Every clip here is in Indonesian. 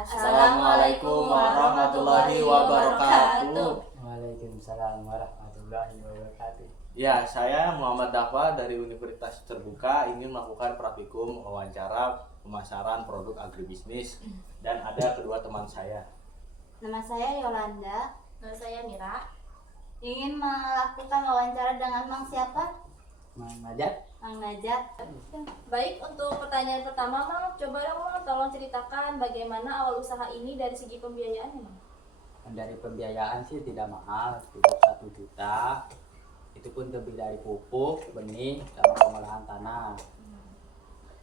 Assalamualaikum warahmatullahi wabarakatuh. Waalaikumsalam warahmatullahi wabarakatuh. Ya, saya Muhammad Dafa dari Universitas Terbuka ingin melakukan praktikum wawancara pemasaran produk agribisnis dan ada kedua teman saya. Nama saya Yolanda. Nama saya Mira. Ingin melakukan wawancara dengan Mang siapa? Mang Najat. Mang Najat. Baik, untuk pertanyaan pertama, Mang, coba dong Mang, tolong ceritakan bagaimana awal usaha ini dari segi pembiayaan, Mang. Dari pembiayaan sih tidak mahal, cukup 1 juta. Itu pun terdiri dari pupuk, benih, sama pengolahan tanah.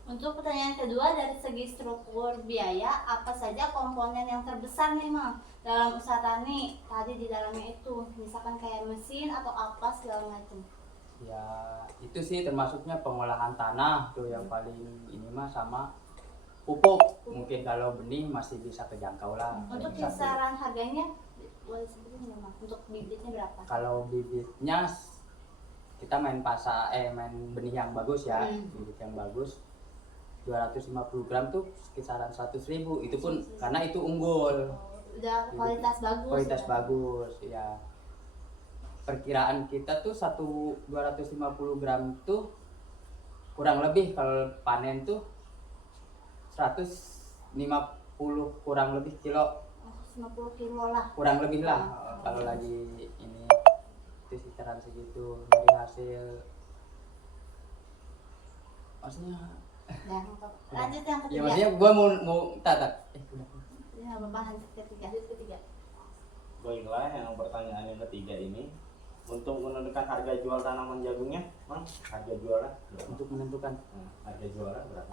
Untuk pertanyaan kedua, dari segi struktur biaya, apa saja komponen yang terbesar nih Mang dalam usaha tani? Tadi di dalamnya itu, misalkan kayak mesin atau apa segala macam. Ya itu sih termasuknya pengolahan tanah tuh yang paling ini mah, sama pupuk. Mungkin kalau benih masih bisa kejangkau lah. Untuk kisaran harganya boleh sebutin nggak Mang? Untuk bibitnya berapa? Kalau bibitnya kita main benih yang bagus ya, bibit yang bagus 250 gram tuh kisaran 100.000. Itu pun karena itu unggul. Udah kualitas bagus. Kualitas bagus ya. Perkiraan kita tuh 250 gram tuh kurang lebih kalau panen tuh 150 kurang lebih kilo. 50 kilo lah. Kurang lebih lah kalau lagi ini itu sekitaran segitu dari hasil. Maksudnya Ya, lanjut yang ketiga. ya maksudnya gua mau tatat. Ya, bahan ketiga. Baiklah, yang pertanyaan yang ketiga ini untuk menentukan harga jual tanaman jagungnya, Mang, harga jualnya berapa? Untuk menentukan Harga jualnya berapa?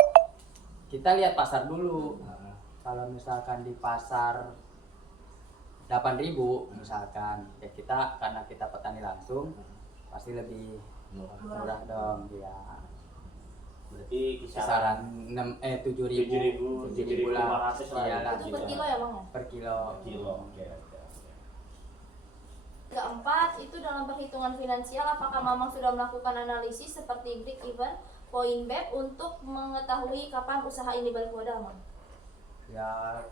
kita lihat pasar dulu. Kalau misalkan di pasar 8.000 misalkan, ya kita karena kita petani langsung pasti lebih murah dong ya. Berarti Kisaran 7.000 lah. 7.500 lah. Iyalah, Itu per kilo ya, Mang ya? per kilo. Oke. Keempat, itu dalam perhitungan finansial, apakah Mamang sudah melakukan analisis seperti break even, point back untuk mengetahui kapan usaha ini balik modal, Mang? Ya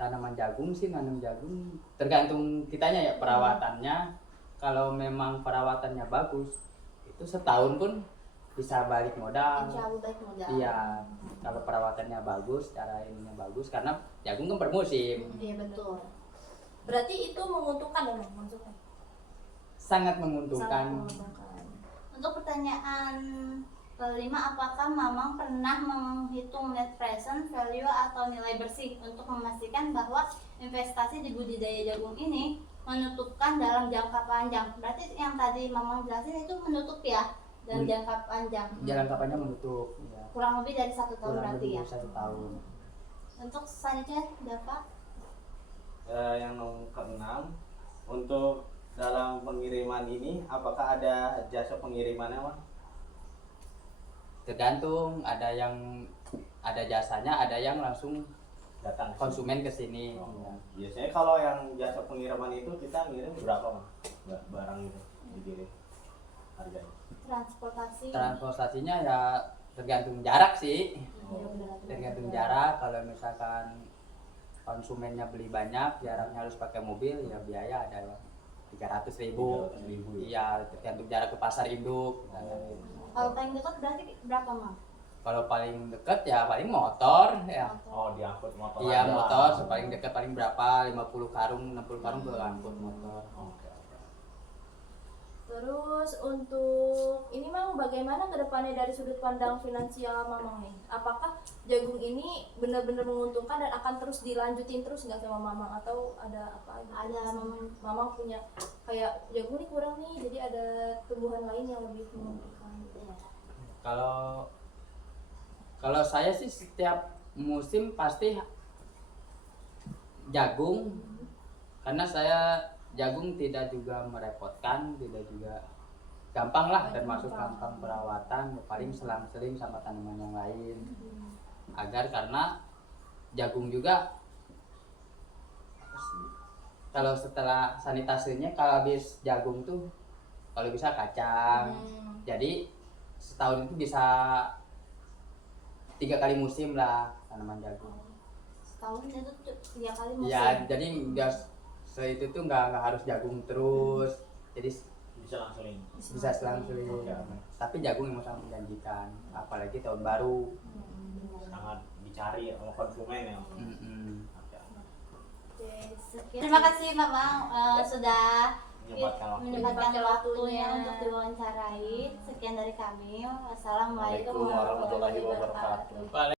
tanaman jagung sih, nanam jagung tergantung kitanya ya, perawatannya. Kalau memang perawatannya bagus, itu setahun pun bisa balik modal. Insya Allah balik modal. Iya, kalau perawatannya bagus, cara ininya bagus, karena jagung kan per musim. Iya betul. Berarti itu menguntungkan ya, Mang, maksudnya? Sangat menguntungkan. Sangat menguntungkan. Untuk pertanyaan kelima, apakah Mamang pernah menghitung net present value atau nilai bersih untuk memastikan bahwa investasi di budidaya jagung ini menutupkan dalam jangka panjang? Berarti yang tadi Mamang jelasin itu menutup ya, dalam jangka panjang. Jangka panjang menutup. Ya. Kurang lebih dari 1 tahun Kurang berarti lebih ya. 1 tahun. Untuk selanjutnya, Dapat? Yang nomor keenam, untuk dalam pengiriman ini apakah ada jasa pengirimannya, Mang? Tergantung, ada jasanya, ada yang langsung Datang konsumen ke sini. Biasanya kalau yang jasa pengiriman itu kita ngirim berapa, Mang? Barang itu dikirim harganya? Transportasinya ya tergantung jarak sih. Iya, benar. Tergantung jarak. Kalau misalkan konsumennya beli banyak, jaraknya harus pakai mobil, ya biaya ada yang 300.000. Iya, tergantung jarak ke pasar induk. Kalau paling dekat berarti berapa, Mang? Kalau paling dekat ya paling motor ya. Oh, diangkut motor. Iya, aja. motor paling dekat paling berapa? 50 karung, 60 karung gue angkut motor. Oke. Terus untuk ini, Mang, bagaimana kedepannya dari sudut pandang finansial Mamang nih? Apakah jagung ini benar-benar menguntungkan dan akan terus dilanjutin terus nggak sama Mamang, atau ada apa? Ada Mamang punya kayak jagung ini kurang nih, jadi ada tumbuhan lain yang lebih menguntungkan. Kalau saya sih setiap musim pasti jagung, karena saya jagung tidak juga merepotkan, tidak juga gampang lah, termasuk gampang perawatan, paling selang-seling sama tanaman yang lain. Karena jagung juga kalau setelah sanitasenya, kalau habis jagung tuh kalau bisa kacang. Jadi setahun itu bisa 3 kali musim lah tanaman jagung. setahun itu 3 kali musim. Ya, jadi nggak itu tuh nggak harus jagung terus. Jadi Bisa langsung ini. bisa selang-seling. Tapi jagung yang sangat menjanjikan, apalagi tahun baru. Sangat dicari oleh konsumen ya. Mm-mm. Oke. Oke, sekian. Terima kasih Mamang sudah Menyempatkan waktu. menyempatkan waktunya untuk diwawancarai. Sekian dari kami. Wassalamualaikum Waalaikumsalam warahmatullahi wabarakatuh.